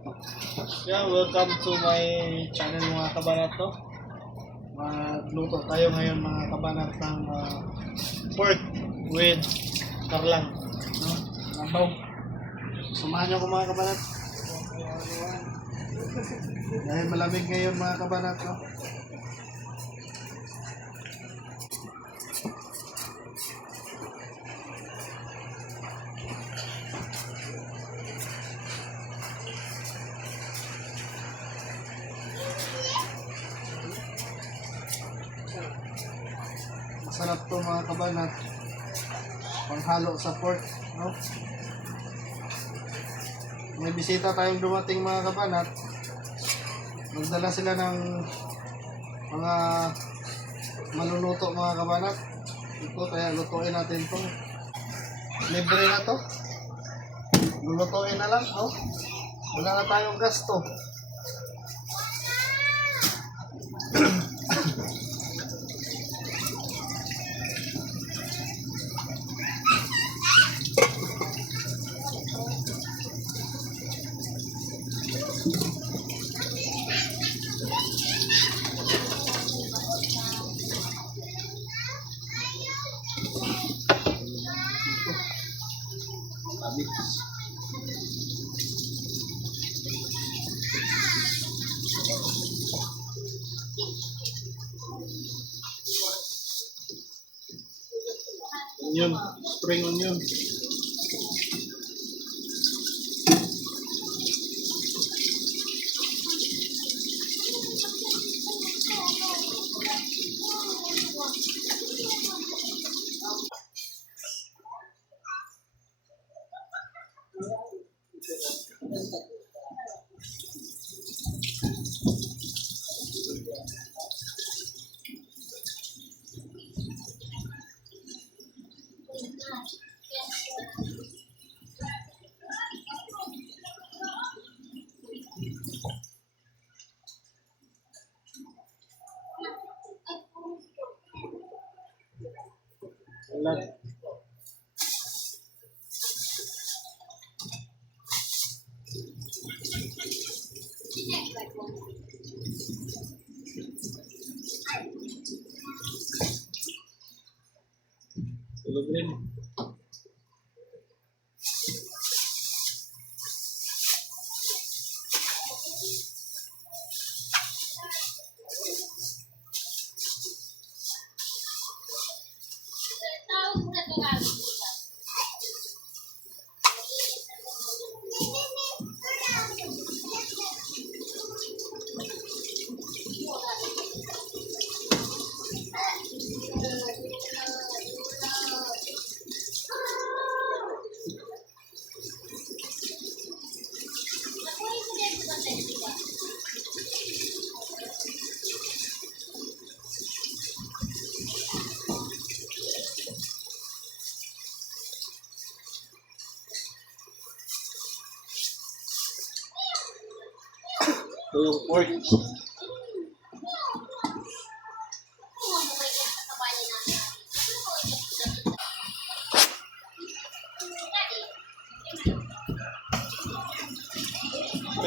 Yeah, welcome to my channel mga kabanat, no? Magluto tayo ngayon mga kabanat ng pork with karlang, no? Lambaw. Sumahan niyo ako mga kabanat. Dahil malamig ngayon mga kabanat, no? Masarap to mga kabanat. Panghalo sa pork, no? May bisita tayong dumating mga kabanat. Magdala sila ng mga maluluto mga kabanat. Ito, kaya lutuin natin to. Libre na to. Lulutuin na lang, no? Wala na tayong gasto. Onion, spring onion. Salad. Tulog rin. Ito yung pork. Ito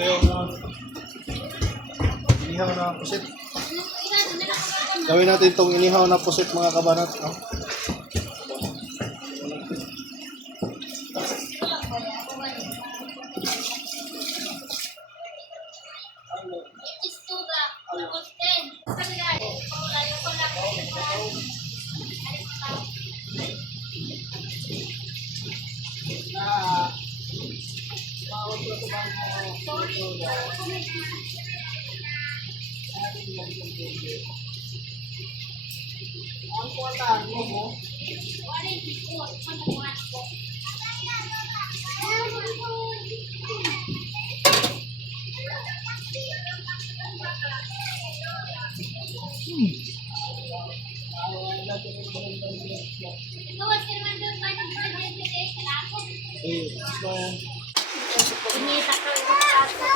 yung inihaw na pusit. Gawin natin itong inihaw na pusit mga kabanat, no?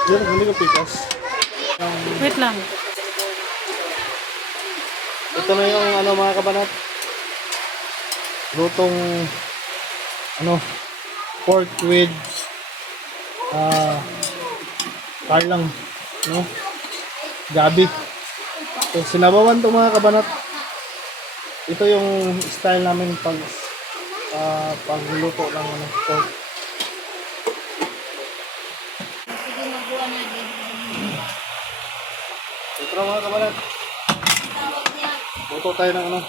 Hindi ko pikas. Wait lang. Ito na yung mga kabanat. Lutong pork with Karlang, no? Gabi. So, sinabawan to mga kabanat. Ito yung style namin pagluto ng ano, pork. Sige, magbuha na din. Ito na mga kabanat. Tawag niya. Luto tayo ng ano.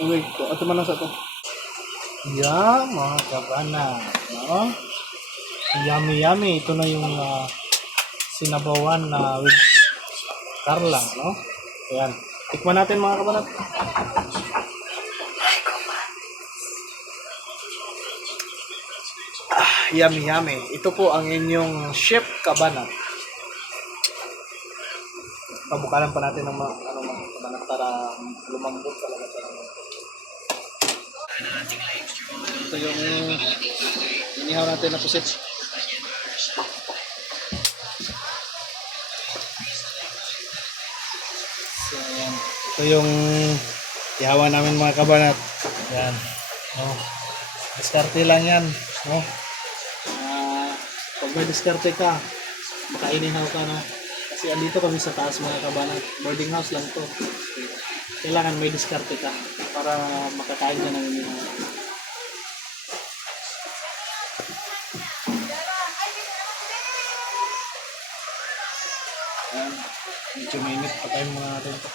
Uy, ito man lang sa to. Yeah, mga kabanat. No? Yummy yummy. Ito na yung sinabawan na with karlang, no? Ayan. Tikman natin mga kabanat. Yummy yummy. Ito po ang inyong chef kabanat. Pabukalan pa natin ng mga kabanat para lumambot talaga sa ano. Ito yung inihaw natin na pusit. So, ayan. Ito yung ihawan namin mga kabanat. Yan. No. Diskarte lang yan. No. Pag may diskarte ka, makainihaw ka, no. Kasi andito kami sa taas mga kabanat. Boarding house lang to. Kailangan may diskarte ka para makakain ka ng inihaw. Ayan. Medyo mainit pa tayo mga natin to.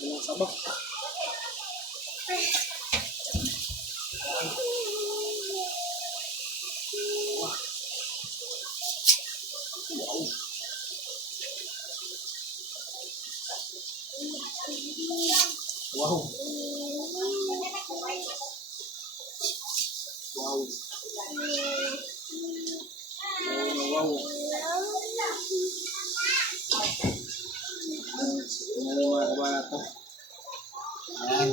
Walang sabak. Wow. Wow. Wow. Ano mga kabanat to? Ayan.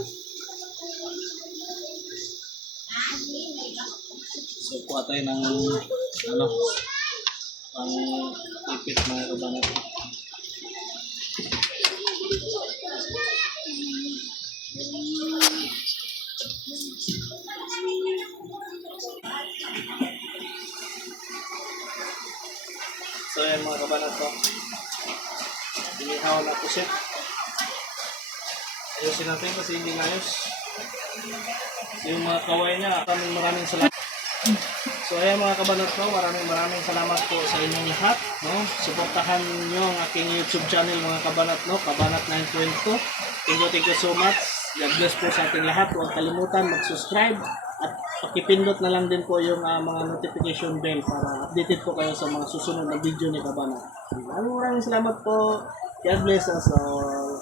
So, kuha tayo ng ano, pang ipit mga kabanat. So, ayan mga kabanat to. Inihaw na pusit. Ayusin natin kasi hindi ayos. So, yung mga kaway niya, maraming salamat. So ayan mga kabanat ko, maraming salamat po sa inyong lahat, no? Suportahan niyo ang aking YouTube channel mga kabanat, no? Kabanat 922. Thank you so much. God bless po sa ating lahat. Huwag kalimutan mag-subscribe at pakipindot na lang din po yung mga notification bell para updated po kayo sa mga susunod na video ni Kabanat. Maraming salamat po. God bless us all.